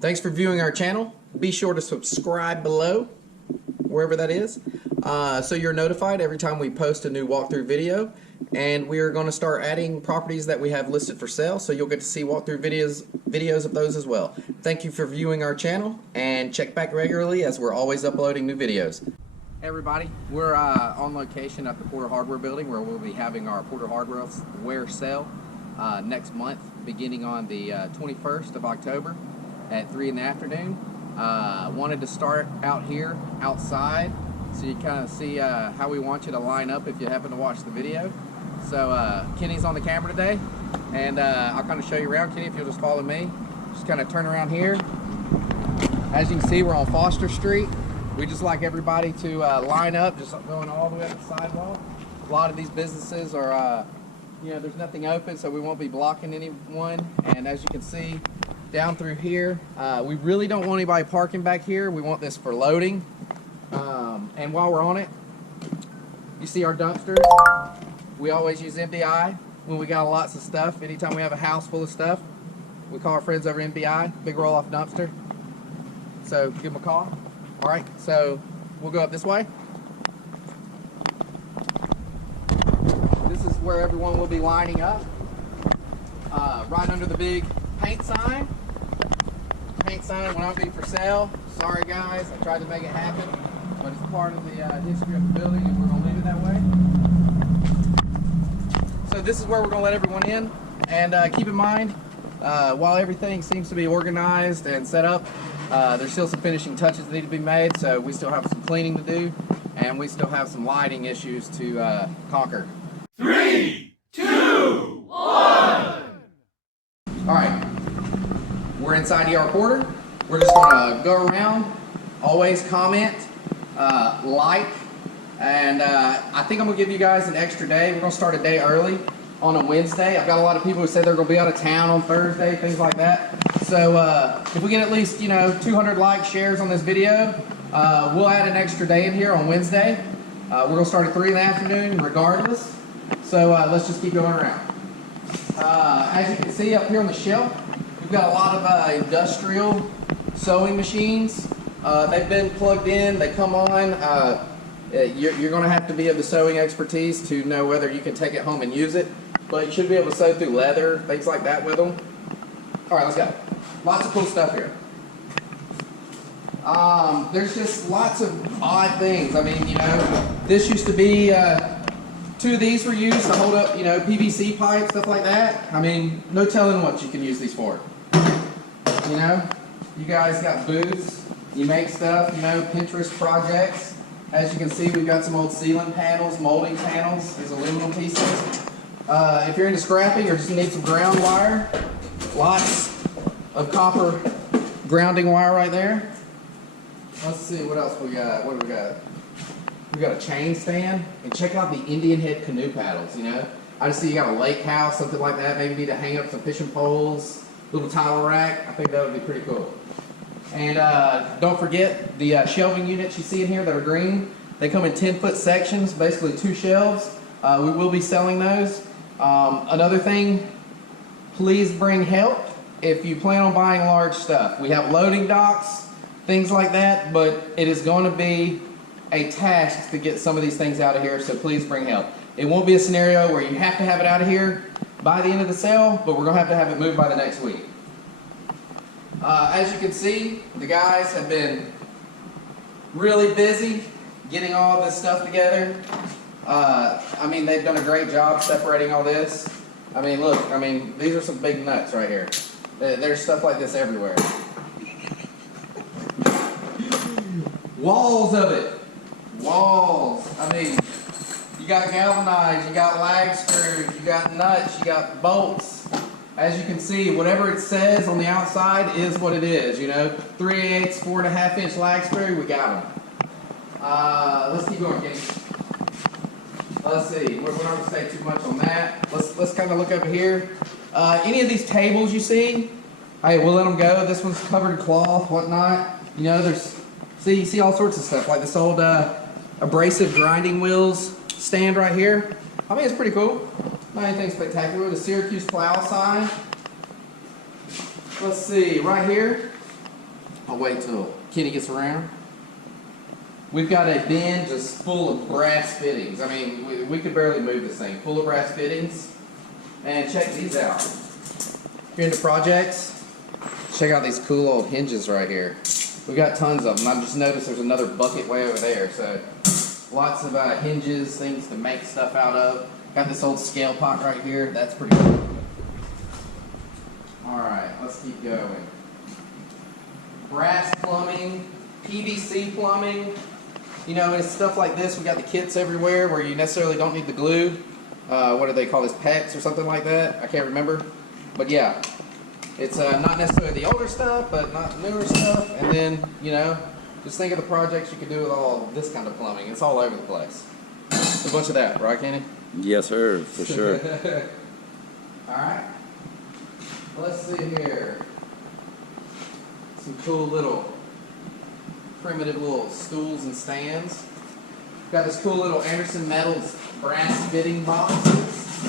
Thanks for viewing our channel. Be sure to subscribe below, wherever that is, so you're notified every time we post a new walkthrough video. And we are going to start adding properties that we have listed for sale, so you'll get to see walkthrough videos of those as well. Thank you for viewing our channel, and check back regularly as we're always uploading new videos. Hey everybody, we're on location at the Porter Hardware building where we'll be having our Porter Hardware sale next month, beginning on the 21st of October at 3 in the afternoon. Wanted to start out here outside so you kind of see how we want you to line up if you happen to watch the video. So Kenny's on the camera today, and I'll kind of show you around. Kenny, if you'll just follow me, just kind of turn around here. As you can see, we're on Foster Street. We just like everybody to line up, just going all the way up the sidewalk. A lot of these businesses are, you know, there's nothing open, so we won't be blocking anyone. And as you can see, down through here, we really don't want anybody parking back here. We want this for loading. And while we're on it, you see our dumpsters. We always use MBI when we got lots of stuff. Anytime we have a house full of stuff, we call our friends over MBI, big roll-off dumpster. So give them a call. All right, so we'll go up this way. This is where everyone will be lining up, right under the big paint sign. Paint sign will not be for sale. Sorry guys, I tried to make it happen, but it's part of the history of the building, and we're going to leave it that way. So this is where we're going to let everyone in, and keep in mind, while everything seems to be organized and set up, there's still some finishing touches that need to be made, so we still have some cleaning to do, and we still have some lighting issues to conquer. 3, 2, 1! Alright, we're inside ER Porter. We're just going to go around, always comment, like, and I think I'm going to give you guys an extra day. We're going to start a day early on a Wednesday. I've got a lot of people who said they're going to be out of town on Thursday, things like that. So if we get at least, 200 likes, shares on this video, we'll add an extra day in here on Wednesday. We're going to start at 3 in the afternoon regardless. So let's just keep going around. As you can see up here on the shelf, we've got a lot of industrial sewing machines. They've been plugged in, they come on. You're going to have to be of the sewing expertise to know whether you can take it home and use it. But you should be able to sew through leather, things like that with them. Alright, let's go. Lots of cool stuff here. There's just lots of odd things. I mean, this used to be, 2 of these were used to hold up, PVC pipe, stuff like that. I mean, no telling what you can use these for. You guys got booths, you make stuff, Pinterest projects. As you can see, we've got some old ceiling panels, molding panels, these aluminum pieces. If you're into scrapping or just need some ground wire, lots of copper grounding wire right there. Let's see what else we got. What do we got? We got a chain stand, and check out the Indian head canoe paddles. I just see you got a lake house, something like that. Maybe need to hang up some fishing poles, little tile rack. I think that would be pretty cool. And don't forget the shelving units you see in here that are green. They come in 10-foot sections, basically 2 shelves. We will be selling those. Another thing, please bring help if you plan on buying large stuff. We have loading docks, things like that, but it is going to be a task to get some of these things out of here, so please bring help. It won't be a scenario where you have to have it out of here by the end of the sale, but we're going to have it moved by the next week. As you can see, the guys have been really busy getting all this stuff together. I mean, they've done a great job separating all this. I mean, look, these are some big nuts right here. There's stuff like this everywhere. Walls of it. Walls. I mean, you got galvanized, you got lag screws, you got nuts, you got bolts. As you can see, whatever it says on the outside is what it is, 3/8, 4.5 inch lag screw, we got them. Let's keep going, Kenny. Let's see, we're not going to say too much on that. Let's kind of look over here. Any of these tables you see, hey, we'll let them go. This one's covered in cloth, whatnot. You see all sorts of stuff, like this old abrasive grinding wheels stand right here. I mean, it's pretty cool. Not anything spectacular. The Syracuse plow sign. Let's see, right here. I'll wait till Kenny gets around. We've got a bin just full of brass fittings. I mean, we could barely move this thing. Full of brass fittings. And check these out. If you're into projects, check out these cool old hinges right here. We've got tons of them. I just noticed there's another bucket way over there. So lots of hinges, things to make stuff out of. Got this old scale pot right here. That's pretty cool. Alright, let's keep going. Brass plumbing, PVC plumbing. You know, it's stuff like this. We got the kits everywhere where you necessarily don't need the glue. What do they call this? PEX or something like that? I can't remember. But yeah, it's not necessarily the older stuff, but not the newer stuff. And then, you know, just think of the projects you could do with all this kind of plumbing. It's all over the place. There's a bunch of that, right, Kenny? Yes, sir, for sure. Alright. Let's see here. Some cool little primitive little stools and stands. Got this cool little Anderson Metals brass fitting boxes.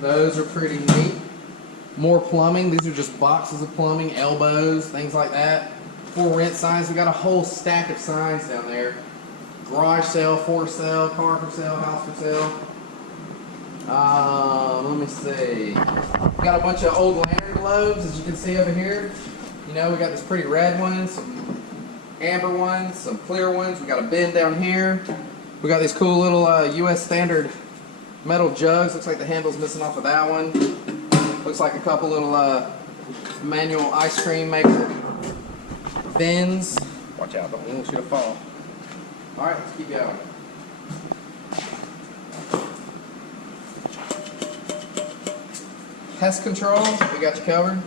Those are pretty neat. More plumbing. These are just boxes of plumbing, elbows, things like that. For rent signs. We got a whole stack of signs down there. Garage sale, for sale, car for sale, house for sale. Let me see. We got a bunch of old lantern globes, as you can see over here. You know, we got this pretty red one, some amber ones, some clear ones. We got a bin down here. We got these cool little U.S. standard metal jugs. Looks like the handle's missing off of that one. Looks like a couple little manual ice cream maker bins. Watch out, don't want you to fall. All right, let's keep going. Pest control, we got you covered.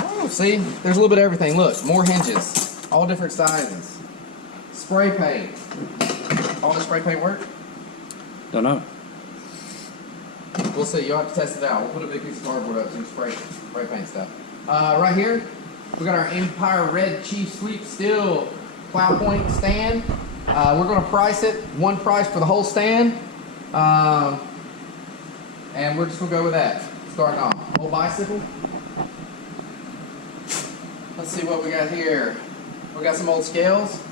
Oh, see, there's a little bit of everything. Look, more hinges, all different sizes. Spray paint. All the spray paint work? Don't know. We'll see. You'll have to test it out. We'll put a big piece of cardboard up to spray paint stuff. Right here, we got our Empire Red Chief Sleep Steel plow point stand. We're going to price it, one price for the whole stand. And we're just going to go with that. Starting off. Old bicycle. Let's see what we got here. We got some old scales.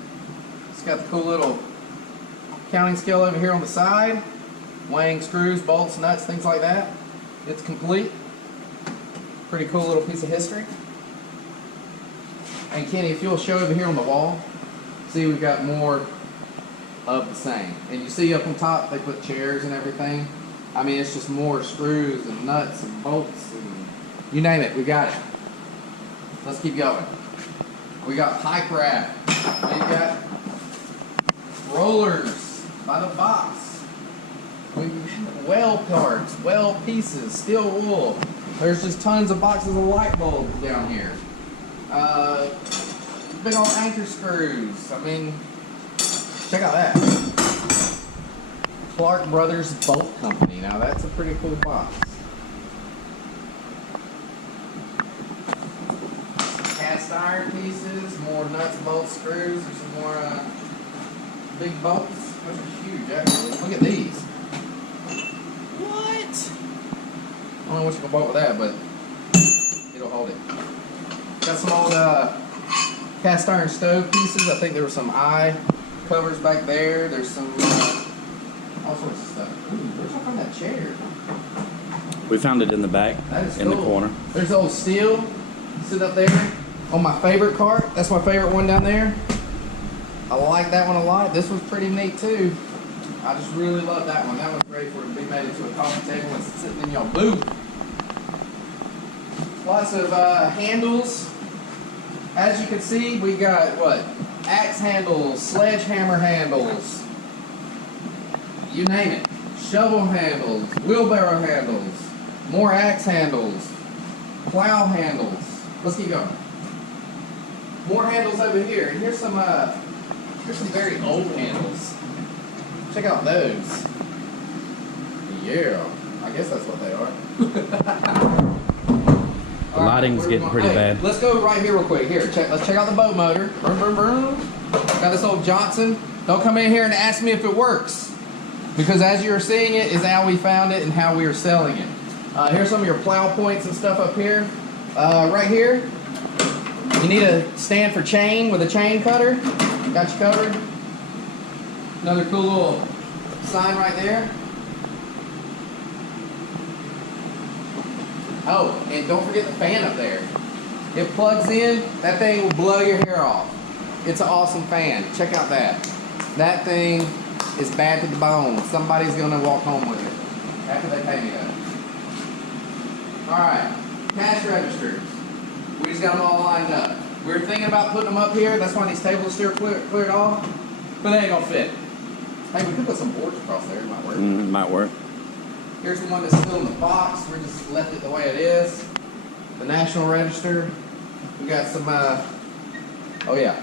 It's got the cool little counting scale over here on the side. Weighing screws, bolts, nuts, things like that. It's complete. Pretty cool little piece of history. And Kenny, if you'll show over here on the wall, see we've got more of the same. And you see up on top they put chairs and everything. I mean, it's just more screws and nuts and bolts and you name it, we got it. Let's keep going. We got pipe wrap. We got rollers by the box. We well parts, well pieces, steel wool. There's just tons of boxes of light bulbs down here. Big old anchor screws. I mean, check out that. Clark Brothers Bolt Company. Now that's a pretty cool box. Cast iron pieces, more nuts, bolts, screws. There's some more big bolts. Those are huge, actually. Look at these. What? I don't know what you can bolt with that, but it'll hold it. Got some old cast iron stove pieces. I think there were some eye covers back there. There's some all sorts of stuff. Ooh, where'd y'all find that chair? We found it in the back, in the corner. There's old steel. Sit up there on my favorite cart. That's my favorite one down there. I like that one a lot. This was pretty neat too. I just really love that one. That one's great for it to be made into a coffee table and sitting in your booth. Lots of handles. As you can see, we got what? Axe handles, sledgehammer handles, you name it. Shovel handles, wheelbarrow handles, more axe handles, plow handles. Let's keep going. More handles over here. And here's some very old handles. Check out those. Yeah, I guess that's what they are. The lighting's getting pretty bad. Let's go right here real quick. Here, let's check out the boat motor. Vroom, vroom, vroom. Got this old Johnson Don't come in here and ask me if it works, because as you're seeing it is how we found it and how we are selling it. Here's some of your plow points and stuff up here. Right here, you need a stand for chain with a chain cutter. Got you covered. Another cool little sign right there. Oh, and don't forget the fan up there. It plugs in, that thing will blow your hair off. It's an awesome fan. Check out that. That thing is bad to the bone. Somebody's gonna walk home with it after they pay me though. Alright, cash registers. We just got them all lined up. We were thinking about putting them up here. That's why these tables are still cleared off. But they ain't gonna fit. Hey, we could put some boards across there. It might work. It might work. Here's the one that's still in the box. We just left it the way it is. The National Register. We got some, oh yeah.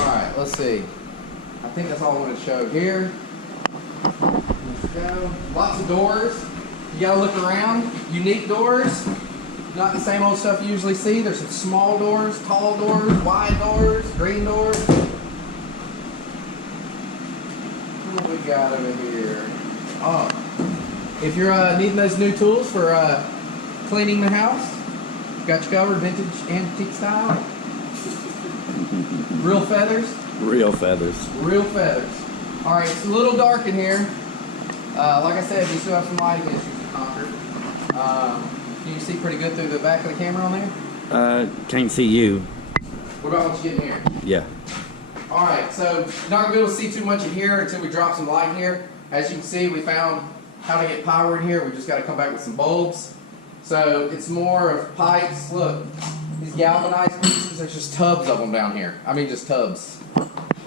Alright, let's see. I think that's all I'm going to show here. Let's go. Lots of doors. You got to look around. Unique doors. Not the same old stuff you usually see. There's some small doors, tall doors, wide doors, green doors. What we got over here? Oh, if you're needing those new tools for cleaning the house, got you covered, vintage, antique style. Real feathers. Real feathers. Real feathers. All right, it's a little dark in here. Like I said, we still have some lighting issues to conquer. Can you see pretty good through the back of the camera on there? Can't see you. What about what you get in here? Yeah. All right, so not gonna be able to see too much in here until we drop some light in here. As you can see, we found how to get power in here. We just got to come back with some bulbs. So it's more of pipes. Look, these galvanized pieces, there's just tubs of them down here. I mean, just tubs.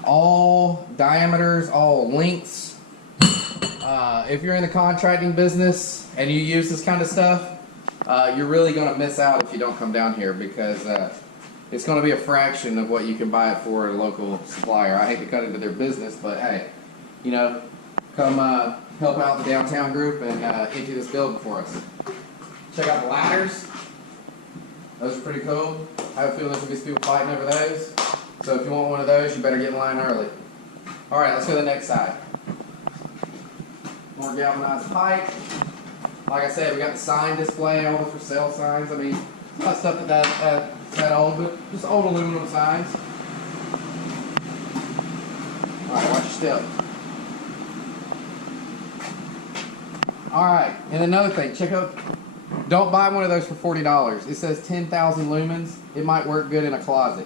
All diameters, all lengths. If you're in the contracting business and you use this kind of stuff, you're really going to miss out if you don't come down here, because it's going to be a fraction of what you can buy it for at a local supplier. I hate to cut into their business, but hey, you know, come help out the downtown group and empty this building for us. Check out the ladders. Those are pretty cool. I have a feeling there's going to be some people fighting over those. So if you want one of those, you better get in line early. Alright, let's go to the next side. More galvanized pipe. Like I said, we got the sign display, all the for sale signs. I mean, it's not stuff that old, but just old aluminum signs. Alright, watch your step. Alright, and another thing, check out, don't buy one of those for $40. It says 10,000 lumens. It might work good in a closet.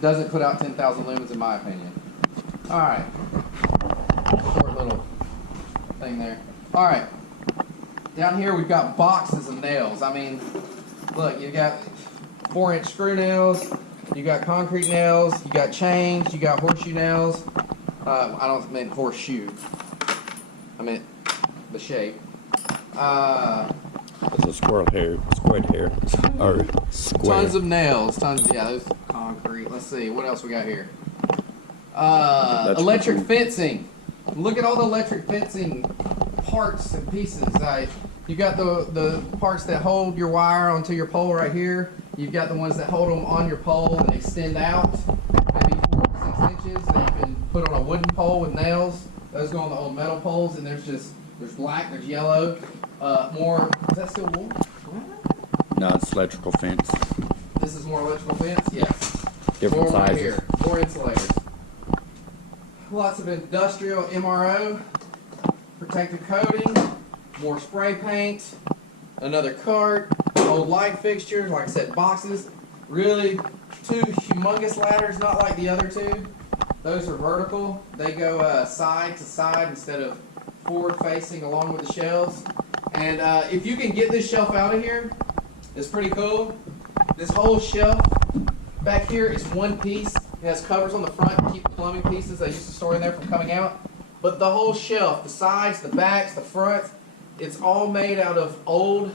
Doesn't put out 10,000 lumens in my opinion. Alright, short little thing there. Alright, down here we've got boxes of nails. I mean, look, you've got 4-inch screw nails, you got concrete nails, you got chains, you got horseshoe nails. I don't mean horseshoe. I meant the shape. It's a squirrel hair. Squid hair. Or square. Tons of nails. Tons. Yeah, those concrete. Let's see. What else we got here? Electric fencing. Look at all the electric fencing parts and pieces. You got the parts that hold your wire onto your pole right here. You've got the ones that hold them on your pole and extend out maybe 4 to 6 inches that you can put on a wooden pole with nails. Those go on the old metal poles, and there's black, there's yellow. More, is that still wool? No, it's electrical fence. This is more electrical fence? Yes. Different more right sizes. here. More insulators. Lots of industrial MRO. Protective coating. More spray paint. Another cart. Old light fixtures. Like I said, boxes. Really, 2 humongous ladders, not like the other 2. Those are vertical. They go side to side instead of forward facing along with the shelves. And if you can get this shelf out of here, it's pretty cool. This whole shelf back here is one piece. It has covers on the front to keep the plumbing pieces I used to store in there from coming out. But the whole shelf, the sides, the backs, the fronts, it's all made out of old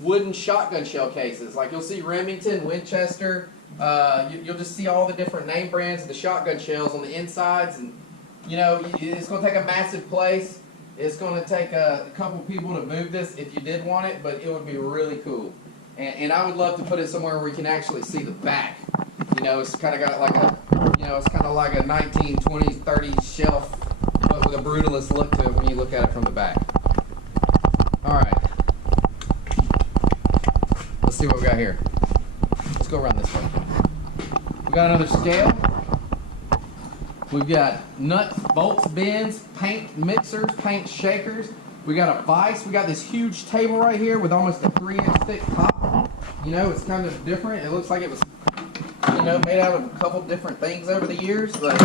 wooden shotgun shell cases. Like you'll see Remington, Winchester, you'll just see all the different name brands of the shotgun shells on the insides. And you know, it's going to take a massive place. It's going to take a couple people to move this if you did want it, but it would be really cool. And I would love to put it somewhere where we can actually see the back. You know, it's kind of got like a, You know, it's kind of like a 1920s, 30s shelf, but with a brutalist look to it when you look at it from the back. All right. Let's see what we got here. Let's go around this way. We got another scale. We've got nuts, bolts, bends, paint mixers, paint shakers. We got a vise. We got this huge table right here with almost a 3-inch thick top. You know, it's kind of different. It looks like it was, you know, made out of a couple different things over the years, but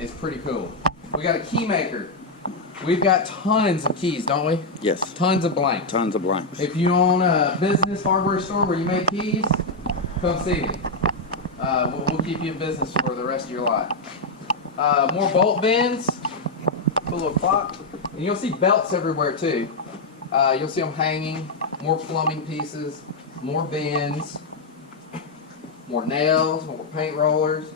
it's pretty cool. We got a key maker. We've got tons of keys, don't we? Yes. Tons of blanks. Tons of blanks. If you own a business hardware store where you make keys, come see me. We'll keep you in business for the rest of your life. More bolt bends. Put a little clock. And you'll see belts everywhere too. You'll see them hanging. More plumbing pieces. More bends. More nails. More paint rollers.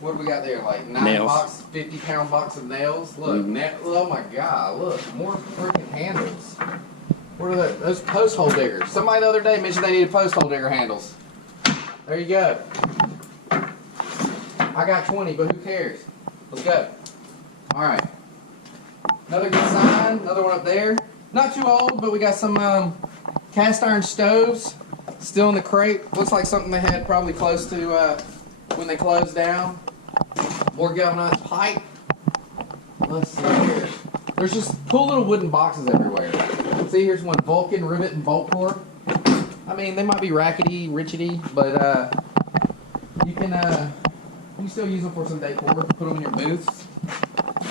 What do we got there? Like 50-pound box of nails. Look, oh my God! Look, more freaking handles. What are those post hole diggers? Somebody the other day mentioned they needed post hole digger handles. There you go. I got 20, but who cares? Let's go. All right. Another good sign. Another one up there. Not too old, but we got some cast iron stoves still in the crate. Looks like something they had probably close to when they closed down. More galvanized pipe. Let's see here. There's just cool little wooden boxes everywhere. See, here's one Vulcan rivet and bolt core. I mean, they might be rackety, richety, but you can still use them for some decor. Put them in your booths,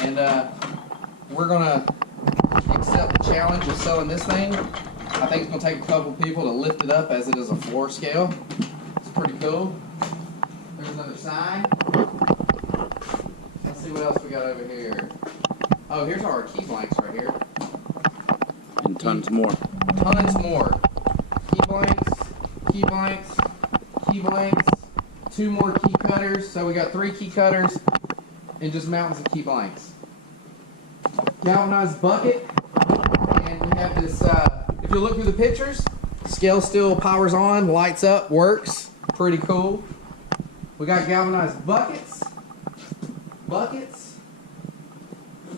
and we're gonna accept the challenge of selling this thing. I think it's gonna take a couple people to lift it up as it is a floor scale. It's pretty cool. There's another sign. Let's see what else we got over here. Oh, here's our key blanks right here. And tons more. Tons more. Key blanks, key blanks, key blanks. 2 more key cutters. So we got 3 key cutters and just mountains of key blanks. Galvanized bucket. And we have this, if you look through the pictures, scale still powers on, lights up, works. Pretty cool. We got galvanized buckets. Buckets.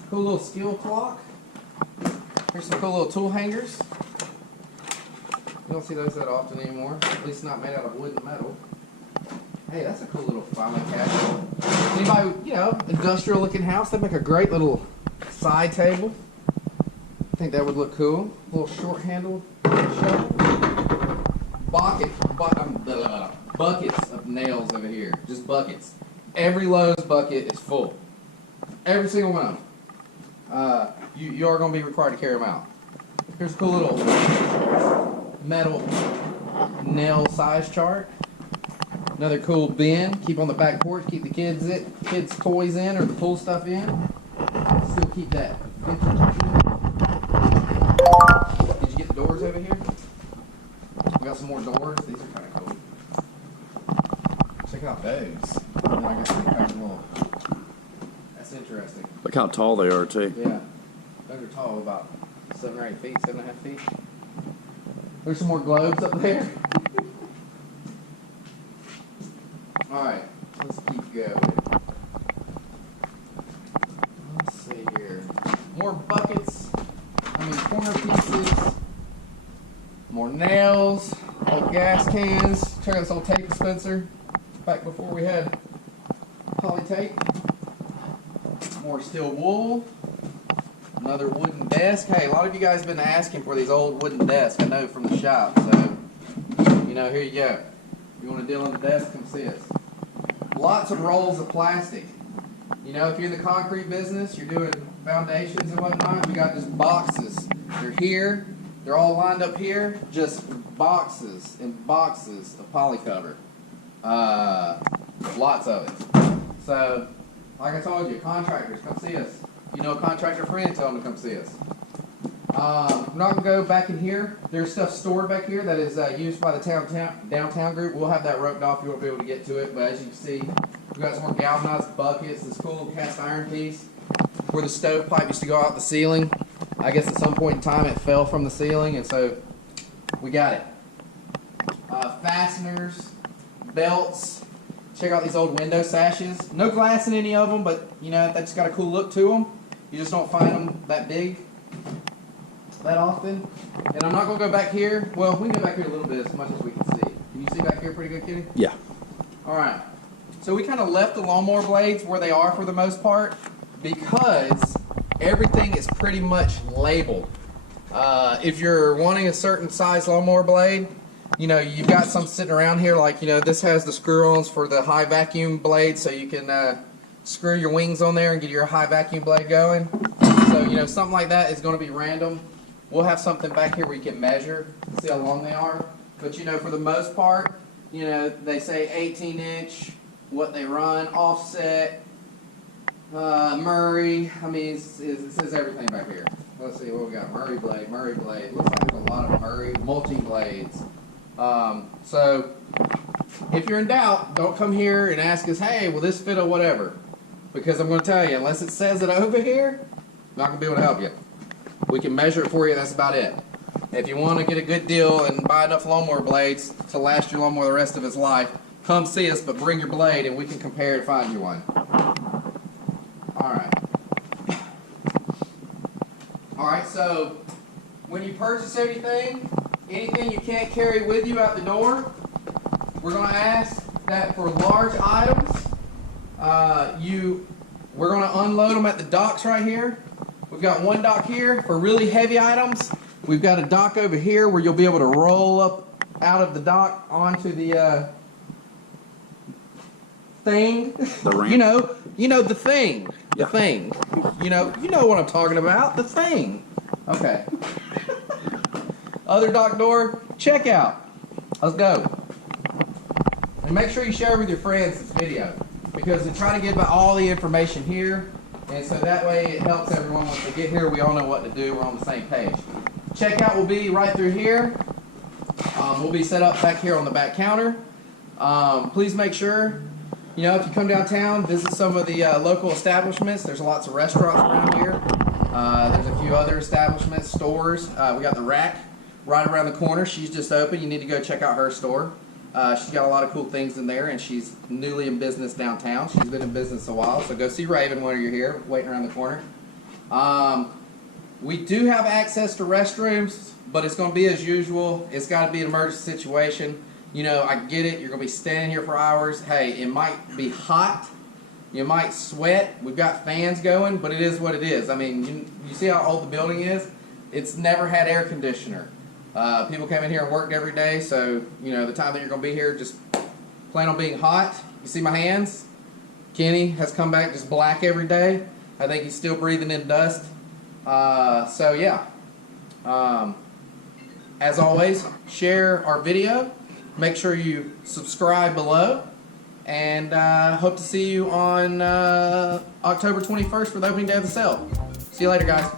Cool little skill clock. Here's some cool little tool hangers. You don't see those that often anymore. At least not made out of wood and metal. Hey, that's a cool little filing cabinet. Anybody, you know, industrial looking house, that'd make a great little side table. I think that would look cool. A little short handle shelf. Buckets of nails over here. Just buckets. Every Lowe's bucket is full. Every single one of them. You are going to be required to carry them out. Here's a cool little metal nail size chart. Another cool bin. Keep on the back porch. Keep the kids' toys in or the pool stuff in. Still keep that. Did you get the doors over here? We got some more doors. These are kind of cool. Check out those. And I guess they have a little. That's interesting. Look how tall they are, too. Yeah. Those are tall, about 7 or 8 feet, 7.5 feet. There's some more globes up there. Alright, let's keep going. Let's see here. More buckets. Corner pieces. More nails. Old gas cans. Check out this old tape dispenser. Back before we had poly tape. More steel wool. Another wooden desk. Hey, a lot of you guys have been asking for these old wooden desks. I know from the shop. So, you know, here you go. If you want to deal on the desk, come see us. Lots of rolls of plastic. You know, if you're in the concrete business, you're doing foundations and whatnot, we got just boxes. They're here. They're all lined up here. Just boxes and boxes of polycover. Lots of it. So, like I told you, contractors, come see us. You know a contractor friend, tell them to come see us. We're not going to go back in here. There's stuff stored back here that is used by the downtown group. We'll have that roped off. You won't be able to get to it. But as you can see, we've got some more galvanized buckets. This cool little cast iron piece where the stovepipe used to go out the ceiling. I guess at some point in time it fell from the ceiling, and so we got it. Fasteners, belts, check out these old window sashes. No glass in any of them, but you know, they just got a cool look to them. You just don't find them that big that often. And I'm not going to go back here. Well, we can go back here a little bit as much as we can see. Can you see back here pretty good, Kenny? Yeah. All right. So we kind of left the lawnmower blades where they are for the most part because everything is pretty much labeled. If you're wanting a certain size lawnmower blade, you know, you've got some sitting around here like, you know, this has the screw-ons for the high vacuum blade, so you can screw your wings on there and get your high vacuum blade going. So, you know, something like that is going to be random. We'll have something back here where you can measure, see how long they are. But, you know, for the most part, you know, they say 18-inch, what they run, offset, Murray. I mean, it says everything back here. Let's see what we got. Murray blade. Looks like there's a lot of Murray multi-blades. So, if you're in doubt, don't come here and ask us, hey, will this fit or whatever? Because I'm going to tell you, unless it says it over here, I'm not going to be able to help you. We can measure it for you, that's about it. If you want to get a good deal and buy enough lawnmower blades to last your lawnmower the rest of its life, come see us, but bring your blade and we can compare and find you one. Alright, so when you purchase anything you can't carry with you out the door, we're going to ask that for large items, we're going to unload them at the docks right here. We've got one dock here for really heavy items. We've got a dock over here where you'll be able to roll up out of the dock onto the thing. The ramp. You know the thing. Yeah. The thing. You know what I'm talking about. The thing. Okay. Other dock door, checkout. Let's go. And make sure you share with your friends this video, because we try to get about all the information here, and so that way it helps everyone once they get here. We all know what to do. We're on the same page. Checkout will be right through here. We'll be set up back here on the back counter. Please make sure, you know, if you come downtown, visit some of the local establishments. There's lots of restaurants around here. There's a few other establishments, stores. We got the Rack right around the corner. She's just open. You need to go check out her store. She's got a lot of cool things in there, and she's newly in business downtown. She's been in business a while, so go see Raven while you're here, waiting around the corner. We do have access to restrooms, but it's going to be as usual. It's got to be an emergency situation. You know, I get it. You're going to be standing here for hours. Hey, it might be hot. You might sweat. We've got fans going, but it is what it is. I mean, you see how old the building is? It's never had air conditioner. People come in here and work every day, so, you know, the time that you're going to be here, just plan on being hot. You see my hands? Kenny has come back just black every day. I think he's still breathing in dust. So, yeah. As always, share our video. Make sure you subscribe below. And hope to see you on October 21st for the opening day of the sale. See you later, guys.